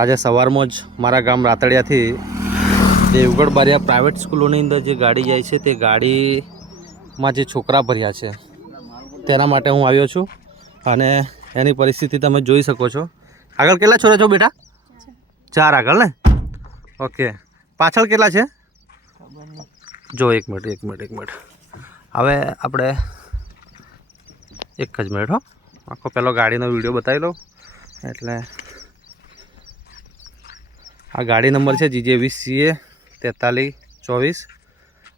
આજે સવારમાં જ મારા ગામ રાતડિયાથી દેવગઢ બારિયા પ્રાઇવેટ સ્કૂલોની અંદર જે ગાડી જાય છે તે ગાડીમાં જે છોકરા ભર્યા છે તેના માટે હું આવ્યો છું અને એની પરિસ્થિતિ તમે જોઈ શકો છો. આગળ કેટલા છોરા છો બેટા? 4 આગળ ને? ઓકે. પાછળ કેટલા છે? જો એક મિનિટ હવે આપણે એક જ મિનિટ હો, આખો પહેલો ગાડીનો વિડીયો બતાવી લઉં. એટલે આ ગાડી નંબર છે GJ20CA 4324.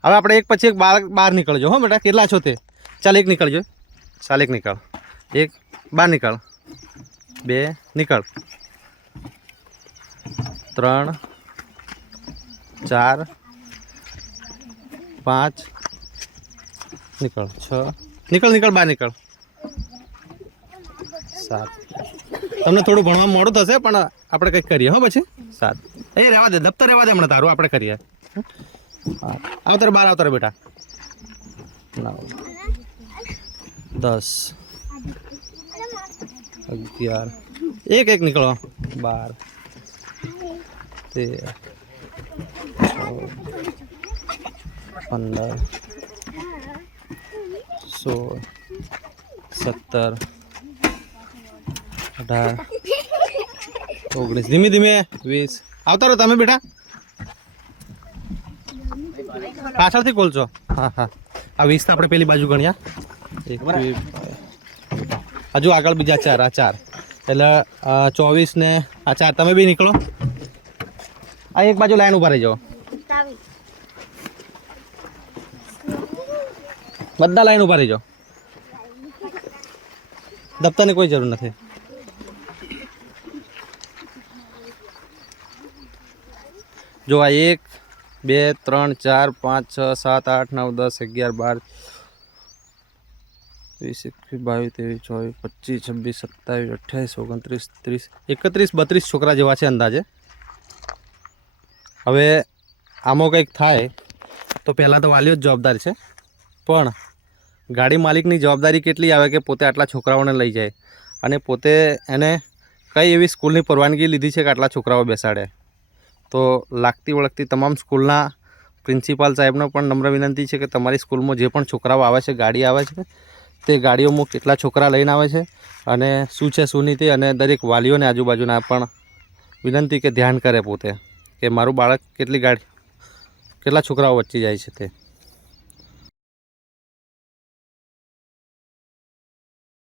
હવે આપણે એક પછી એક બહાર નીકળજો હો બેટા. કેટલા છો તે? ચાલ એક નીકળજો. ચાલ એક નીકળ. એક બહાર નીકળ. 2 નીકળ. 3 4 5 નીકળ. 6 નીકળ બહાર નીકળ. 7. તમને થોડું ભણવા મોડું થશે પણ આપણે કંઈક કરીએ હો પછી. 7 એ રહેવા દે, દફતર રહેવા દે, હમણાં તારું આપણે કરીએ. આવતર બહાર આવતર બેટા. 9 10 11 એક નીકળો. 12 13 14 15 16 17 18 19 ધીમે ધીમે 20. આવતા રહો તમે બેટા. પાછળથી ખોલશો. હા આ 20 તો આપણે પેલી બાજુ ગણ્યા. 21 હજુ આગળ બીજા 4. આ 4 એટલે 24 ને આ 4. તમે બી નીકળો. આ એક બાજુ લાઈન ઉભા રહી જાઓ. બધા લાઈન ઉભા રહી જાઓ. દફતરની કોઈ જરૂર નથી. જો આ 1 2 3 4 5 6 7 8 9 10 11 12 20 21 22 23 24 25 26 27 28 29 30 31 32 છોકરા જેવા છે અંદાજે. હવે આમાં કંઈક થાય તો પહેલાં તો વાલીઓ જ જવાબદાર છે, પણ ગાડી માલિકની જવાબદારી કેટલી આવે કે પોતે આટલા છોકરાઓને લઈ જાય અને પોતે એને કઈ એવી સ્કૂલની પરવાનગી લીધી છે કે આટલા છોકરાઓ બેસાડે. તો લાગતી વળગતી તમામ સ્કૂલના પ્રિન્સિપાલ સાહેબનો પણ નમ્ર વિનંતી છે કે તમારી સ્કૂલમાં જે પણ છોકરાઓ આવે છે, ગાડી આવે છે, તે ગાડીઓમાં કેટલા છોકરા લઈને આવે છે અને શું છે શું નહીં તે, અને દરેક વાલીઓને આજુબાજુના પણ વિનંતી કે ધ્યાન કરે પોતે કે મારું બાળક કેટલા છોકરાઓ વચ્ચે જાય છે તે.